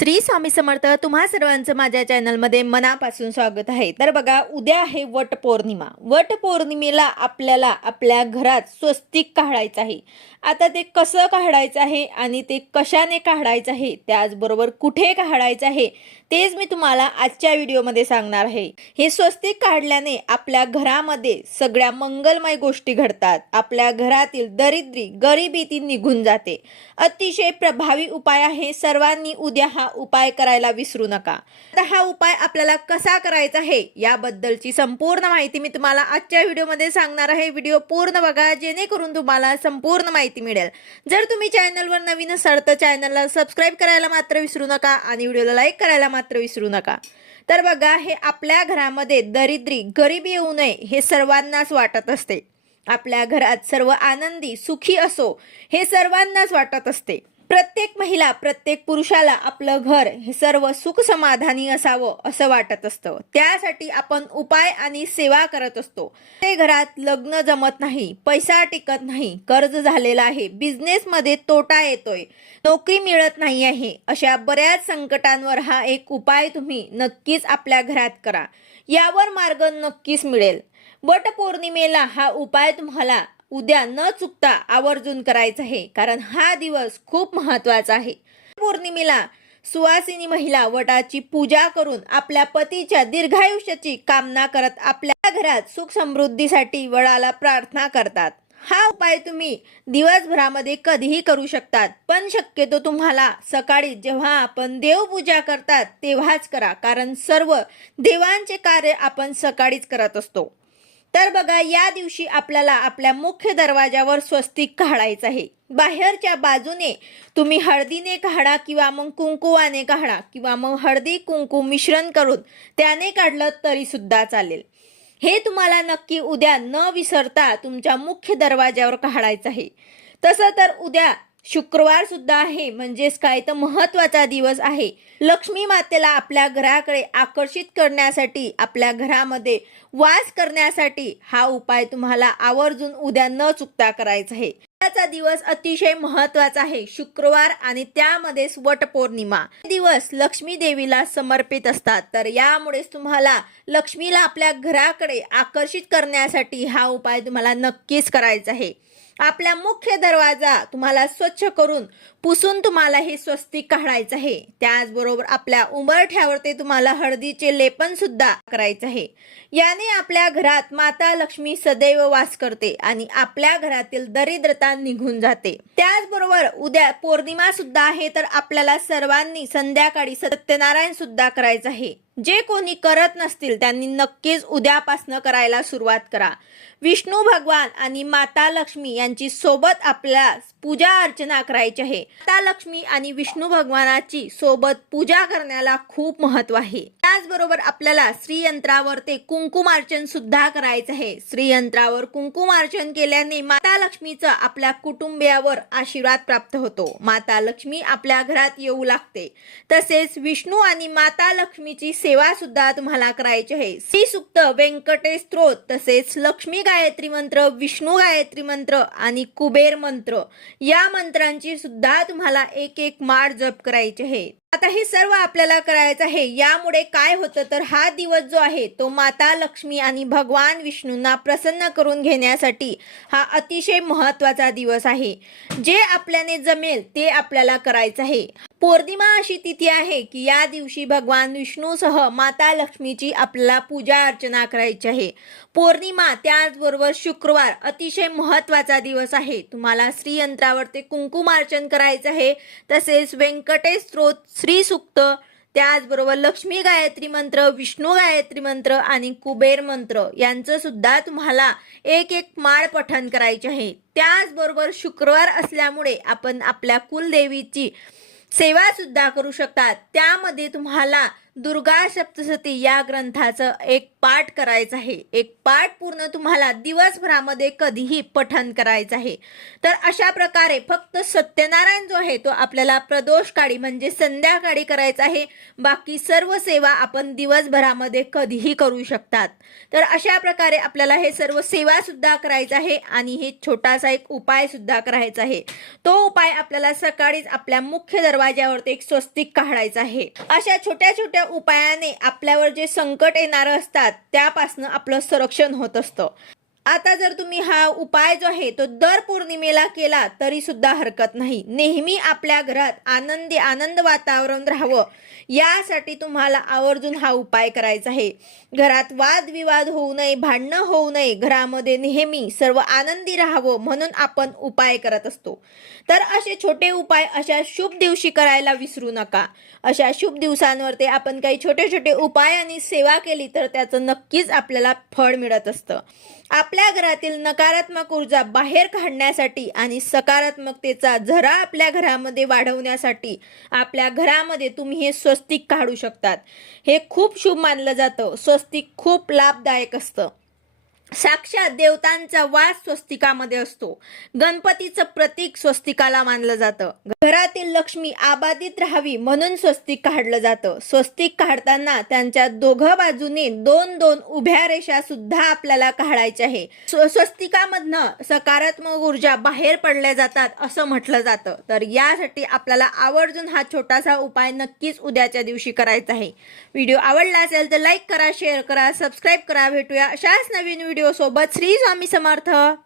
श्री स्वामी समर्थ तुम्हा सर्वांचं माझ्या चॅनलमध्ये मनापासून स्वागत आहे तर बघा उद्या आहे वट पौर्णिमा वट पौर्णिमेला आपल्याला आपल्या घरात स्वस्तिक काढायचं आहे आता ते कसं काढायचं आहे आणि ते कशाने काढायचं आहे त्याचबरोबर कुठे काढायचं आहे तेच मी तुम्हाला आजच्या व्हिडिओमध्ये सांगणार आहे हे स्वस्तिक काढल्याने आपल्या घरामध्ये सगळ्या मंगलमय गोष्टी घडतात आपल्या घरातील दरिद्री गरिबी ती निघून जाते अतिशय प्रभावी उपाय आहे सर्वांनी उद्या हा उपाय करायला विसरू नका तर हा उपाय आपल्याला कसा करायचा आहे याबद्दलची संपूर्ण माहिती मी तुम्हाला आजच्या व्हिडिओमध्ये सांगणार आहे व्हिडिओ पूर्ण बघा जेणेकरून तुम्हाला संपूर्ण माहिती मिळेल जर तुम्ही चॅनलवर नवीन असाल तर चॅनलला सबस्क्राईब करायला मात्र विसरू नका आणि व्हिडिओला लाईक करायला मात्र विसरू नका तर बघा हे आपल्या घरामध्ये दरिद्री गरिबी येऊ नये हे सर्वांनाच वाटत असते आपल्या घरात सर्व आनंदी सुखी असो हे सर्वांनाच वाटत असते प्रत्येक महिला प्रत्येक पुरुषाला आपलं घर हे सर्व सुख समाधानी असावं असं वाटत असतं त्यासाठी आपण उपाय आणि सेवा करत असतो ते घरात लग्न जमत नाही पैसा टिकत नाही कर्ज झालेला आहे बिझनेसमध्ये तोटा येतोय नोकरी मिळत नाही आहे अशा बऱ्याच संकटांवर हा एक उपाय तुम्ही नक्कीच आपल्या घरात करा यावर मार्ग नक्कीच मिळेल वटपौर्णिमेला हा उपाय तुम्हाला उद्या न चुकता आवर्जून करायचं आहे कारण हा दिवस खूप महत्वाचा आहे पौर्णिमेला सुवासिनी महिला वटाची पूजा करून आपल्या पतीच्या दीर्घायुष्याची कामना करत आपल्या घरात सुख समृद्धीसाठी वडाला प्रार्थना करतात हा उपाय तुम्ही दिवसभरामध्ये कधीही करू शकतात पण शक्यतो तुम्हाला सकाळी जेव्हा आपण देवपूजा करतात तेव्हाच करा कारण सर्व देवांचे कार्य आपण सकाळीच करत असतो तर बघा या दिवशी आपल्याला आपल्या मुख्य दरवाजावर स्वस्तिक काढायचं आहे बाहेरच्या बाजूने तुम्ही हळदीने काढा किंवा मग कुंकुवाने काढा किंवा मग हळदी कुंकू मिश्रण करून त्याने काढलं तरी सुद्धा चालेल हे तुम्हाला नक्की उद्या न विसरता तुमच्या मुख्य दरवाजावर काढायचं आहे तसं तर उद्या शुक्रवार सुद्धा आहे म्हणजेच काय तर महत्वाचा दिवस आहे लक्ष्मी मातेला आपल्या घराकडे आकर्षित करण्यासाठी आपल्या घरामध्ये वास करण्यासाठी हा उपाय तुम्हाला आवर्जून उद्या न चुकता करायचा आहे त्याचा दिवस अतिशय महत्वाचा आहे शुक्रवार आणि त्यामध्येच वटपौर्णिमा दिवस लक्ष्मी देवीला समर्पित असतात तर यामुळेच तुम्हाला लक्ष्मीला आपल्या घराकडे आकर्षित करण्यासाठी हा उपाय तुम्हाला नक्कीच करायचा आहे आपला मुख्य दरवाजा तुम्हाला स्वच्छ करून पुसून तुम्हाला हे स्वस्ती काढायचं आहे त्याचबरोबर आपल्या ते तुम्हाला हळदीचे लेपन सुद्धा करायचं आहे याने आपल्या घरात माता लक्ष्मी सदैव वास करते आणि आपल्या घरातील दरिद्रता निघून जाते त्याचबरोबर उद्या पौर्णिमा सुद्धा आहे तर आपल्याला सर्वांनी संध्याकाळी सत्यनारायण सुद्धा करायचं आहे जे कोणी करत नसतील त्यांनी नक्कीच उद्यापासनं करायला सुरुवात करा विष्णू भगवान आणि माता लक्ष्मी यांची सोबत आपल्याला पूजा अर्चना करायची आहे माता लक्ष्मी आणि विष्णू भगवानाची सोबत पूजा करण्याला खूप महत्व आहे त्याचबरोबर आपल्याला श्रीयंत्रावर ते कुंकुमार्चन सुद्धा करायचं आहे श्रीयंत्रावर कुंकुमार्चन केल्याने माता लक्ष्मीचा आपल्या कुटुंबियावर आशीर्वाद प्राप्त होतो माता लक्ष्मी आपल्या घरात येऊ लागते तसेच विष्णू आणि माता लक्ष्मीची सेवा सुद्धा तुम्हाला करायची आहे श्री सुक्त व्यंकटेश स्त्रोत तसेच लक्ष्मी गायत्री मंत्र विष्णू गायत्री मंत्र आणि कुबेर मंत्र या मंत्रांची सुद्धा तुम्हाला एक एक माळ जप करायची आहे आता हे सर्व आपल्याला करायचं आहे यामुळे काय होतं तर हा दिवस जो आहे तो माता लक्ष्मी आणि भगवान विष्णूंना प्रसन्न करून घेण्यासाठी हा अतिशय महत्वाचा दिवस आहे जे आपल्याने जमेल ते आपल्याला करायचं आहे पौर्णिमा अशी तिथी आहे की या दिवशी भगवान विष्णूसह माता लक्ष्मीची आपल्याला पूजा अर्चना करायची आहे पौर्णिमा त्याचबरोबर शुक्रवार अतिशय महत्त्वाचा दिवस आहे तुम्हाला श्रीयंत्रावरती कुंकुमार्चन करायचं आहे तसेच व्यंकटेश स्त्रोत सुक्त त्याचबरोबर लक्ष्मी गायत्री मंत्र विष्णू गायत्री मंत्र आणि कुबेर मंत्र यांचं सुद्धा तुम्हाला एक एक माळ पठण करायचे आहे त्याचबरोबर शुक्रवार असल्यामुळे आपण आपल्या कुलदेवीची सेवा सुद्धा करू शकतात त्यामध्ये तुम्हाला दुर्गा सप्तशती या ग्रंथाचं एक पाठ करायचं आहे एक पाठ पूर्ण तुम्हाला दिवसभरामध्ये कधीही पठन करायचं आहे तर अशा प्रकारे फक्त सत्यनारायण जो आहे तो आपल्याला प्रदोष काळी म्हणजे संध्याकाळी करायचा आहे बाकी सर्व सेवा आपण दिवसभरामध्ये कधीही करू शकतात तर अशा प्रकारे आपल्याला हे सर्व सेवा सुद्धा करायचं आहे आणि हे छोटासा एक उपाय सुद्धा करायचा आहे तो उपाय आपल्याला सकाळीच आपल्या मुख्य दरवाज्यावरती एक स्वस्तिक काढायचा आहे अशा छोट्या छोट्या उपायाने आपल्यावर जे संकट येणारं असतात त्यापासनं आपलं संरक्षण होत असतं आता जर तुम्ही हा उपाय जो आहे तो दर पौर्णिमेला केला तरी सुद्धा हरकत नाही नेहमी आपल्या घरात आनंदी आनंद वातावरण राहावं यासाठी तुम्हाला आवर्जून हा उपाय करायचा आहे घरात वादविवाद होऊ नये भांडणं होऊ नये घरामध्ये नेहमी सर्व आनंदी राहावं म्हणून आपण उपाय करत असतो तर असे छोटे उपाय अशा शुभ दिवशी करायला विसरू नका अशा शुभ दिवसांवर ते आपण काही छोटे छोटे उपाय आणि सेवा केली तर त्याचं नक्कीच आपल्याला फळ मिळत असतं आपल्या घरातील नकारात्मक ऊर्जा बाहेर काढण्यासाठी आणि सकारात्मकतेचा झरा आपल्या घरामध्ये वाढवण्यासाठी आपल्या घरामध्ये तुम्ही हे स्वस्तिक काढू शकतात हे खूप शुभ मानलं जातं स्वस्तिक खूप लाभदायक असतं साक्षात देवतांचा वास स्वस्तिकामध्ये असतो गणपतीचं प्रतीक स्वस्तिकाला मानलं जातं घरातील लक्ष्मी आबाधित राहावी म्हणून स्वस्तिक काढलं जातं स्वस्तिक काढताना त्यांच्या दोघ बाजूने दोन दोन उभ्या रेषा सुद्धा आपल्याला काढायच्या आहे स्वस्तिकामधनं सकारात्मक ऊर्जा बाहेर पडल्या जातात असं म्हटलं जातं तर यासाठी आपल्याला आवर्जून हा छोटासा उपाय नक्कीच उद्याच्या दिवशी करायचा आहे व्हिडिओ आवडला असेल तर लाईक करा शेअर करा सबस्क्राईब करा भेटूया अशाच नवीन व्हिडिओ सोबत श्री स्वामी समर्थ